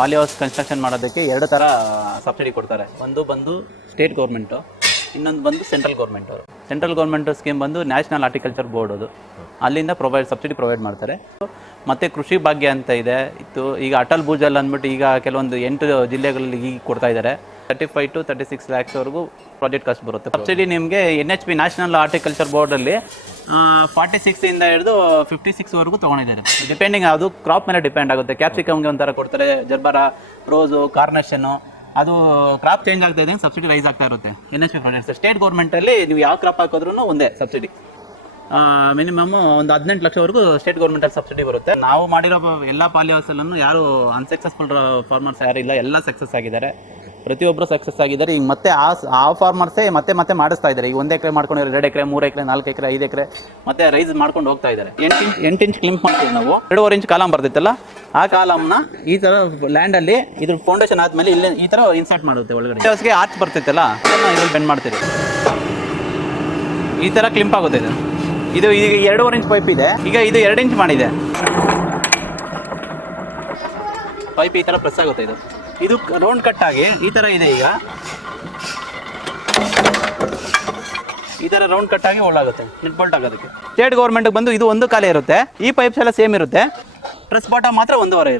Poly house construction ಮಾಡೋದಕ್ಕೆ 2 ಥರ subsidy ಕೊಡ್ತಾರೆ. ಒಂದು ಬಂದು ಸ್ಟೇಟ್ ಗೌರ್ಮೆಂಟು, ಇನ್ನೊಂದು ಬಂದು central government. Central government scheme ಬಂದು ನ್ಯಾಷನಲ್ ಹಾರ್ಟಿಕಲ್ಚರ್ ಬೋರ್ಡ್, ಅದು ಅಲ್ಲಿಂದ ಸಬ್ಸಿಡಿ ಪ್ರೊವೈಡ್ ಮಾಡ್ತಾರೆ. ಮತ್ತು ಕೃಷಿ ಭಾಗ್ಯ ಅಂತ ಇದೆ ಇತ್ತು. ಈಗ ಅಟಲ್ ಭೂಜಲ್ ಅಂದ್ಬಿಟ್ಟು ಈಗ ಕೆಲವೊಂದು 8 ಜಿಲ್ಲೆಗಳಲ್ಲಿ ಈಗ ಕೊಡ್ತಾ ಇದ್ದಾರೆ. 35 to 36 lakhsವರೆಗೂ ಪ್ರಾಜೆಕ್ಟ್ ಕಾಸ್ಟ್ ಬರುತ್ತೆ. ಸಬ್ಸಿಡಿ ನಿಮಗೆ NHP ನ್ಯಾಷನಲ್ ಹಾರ್ಟಿಕಲ್ಚರ್ ಬೋರ್ಡಲ್ಲಿ 46 ಇಂದ ಹಿಡಿದು 56ವರೆಗೂ ತೊಗೊಂಡಿದ್ದಾರೆ. ಡಿಪೆಂಡಿಂಗ್ ಅದು ಕ್ರಾಪ್ ಮೇಲೆ ಡಿಪೆಂಡ್ ಆಗುತ್ತೆ. ಕ್ಯಾಪ್ಸಿಕಮ್ಗೆ ಒಂಥರ ಕೊಡ್ತಾರೆ, ಜರ್ಬರ, ರೋಸು, ಕಾರ್ನೇಷನ್ನು, ಅದು ಕ್ರಾಪ್ ಚೇಂಜ್ ಆಗ್ತಾ ಇದೆ, ಸಬ್ಸಿಡಿ ರೈಸ್ ಆಗ್ತಾ ಇರುತ್ತೆ. NHP projects. ಸ್ಟೇಟ್ ಗೌರ್ಮೆಂಟಲ್ಲಿ ನೀವು ಯಾವ ಕ್ರಾಪ್ ಹಾಕಿದ್ರೂ ಒಂದೇ ಸಬ್ಸಿಡಿ. ಮಿನಿಮಮ್ ಒಂದು 18 ಲಕ್ಷವರೆಗೂ ಸ್ಟೇಟ್ ಗೌರ್ಮೆಂಟಲ್ಲಿ ಸಬ್ಸಿಡಿ ಬರುತ್ತೆ. ನಾವು ಮಾಡಿರೋ ಎಲ್ಲ ಪಾಲಿ ಹೌಸಲ್ಲೂ ಯಾರು ಅನ್ಸಕ್ಸಸ್ಫುಲ್ ಫಾರ್ಮರ್ಸ್ ಯಾರು ಇಲ್ಲ, ಎಲ್ಲ ಸಕ್ಸಸ್ ಆಗಿದ್ದಾರೆ. ಪ್ರತಿಯೊಬ್ಬರು ಸಕ್ಸಸ್ ಆಗಿದ್ದಾರೆ. ಈಗ ಮತ್ತೆ ಆ ಫಾರ್ಮರ್ಸೇ ಮತ್ತೆ ಮಾಡಿಸ್ತಾ ಇದ್ದಾರೆ. ಈಗ 1 ಎಕರೆ ಮಾಡ್ಕೊಂಡಿರೋ 2 ಎಕರೆ, 3 ಎಕರೆ, 4 ಎಕರೆ, 5 ಎಕರೆ ಮತ್ತೆ ರೈಸ್ ಮಾಡ್ಕೊಂಡು ಹೋಗ್ತಾ ಇದ್ದಾರೆ. 8 ಇಂಚ್ ಕ್ಲಿಂಪ್ ಮಾಡ್ತೀವಿ ನಾವು. 2.5 ಇಂಚ್ ಕಾಲಮ್ ಬರ್ತಿತ್ತಲ್ಲ, ಆ ಕಾಲಮ್ನ ಈ ಥರ ಲ್ಯಾಂಡಲ್ಲಿ ಇದ್ರ ಫೌಂಡೇಶನ್ ಆದಮೇಲೆ ಇಲ್ಲಿ ಈ ಥರ ಇನ್ಸರ್ಟ್ ಮಾಡುತ್ತೆ. ಒಳಗಡೆ ಹೌಸ್ಗೆ ಆರ್ಚ್ ಬರ್ತಿತ್ತಲ್ಲ, ಅದನ್ನು ಇದ್ರಲ್ಲಿ ಬೆಂಡ್ ಮಾಡ್ತೀವಿ. ಈ ಥರ ಕ್ಲಿಂಪ್ ಆಗುತ್ತೆ. ಇದು ಈಗ 2.5 ಇಂಚ್ ಪೈಪ್ ಇದೆ. ಈಗ ಇದು 2 ಇಂಚ್ ಮಾಡಿದೆ ಪೈಪ್. ಈ ಥರ ಪ್ರೆಸ್ ಆಗುತ್ತೆ. ಇದು ರೌಂಡ್ ಕಟ್ ಆಗಿ ಈ ಥರ ಇದೆ. ಈಗ ಈ ಥರ ರೌಂಡ್ ಕಟ್ ಆಗಿ ಒಳಾಗುತ್ತೆ ನೆಟ್ ಬೋಲ್ಟ್ ಆಗೋದಕ್ಕೆ. ಸ್ಟೇಟ್ ಗೌರ್ಮೆಂಟ್ಗೆ ಬಂದು ಇದು 1 ಕಾಲೇ ಇರುತ್ತೆ. ಈ ಪೈಪ್ಸ್ ಎಲ್ಲ ಸೇಮ್ ಇರುತ್ತೆ. ಪ್ರೆಸ್ ಬಾಟಮ್ ಮಾತ್ರ 1.5 ಇರುತ್ತೆ.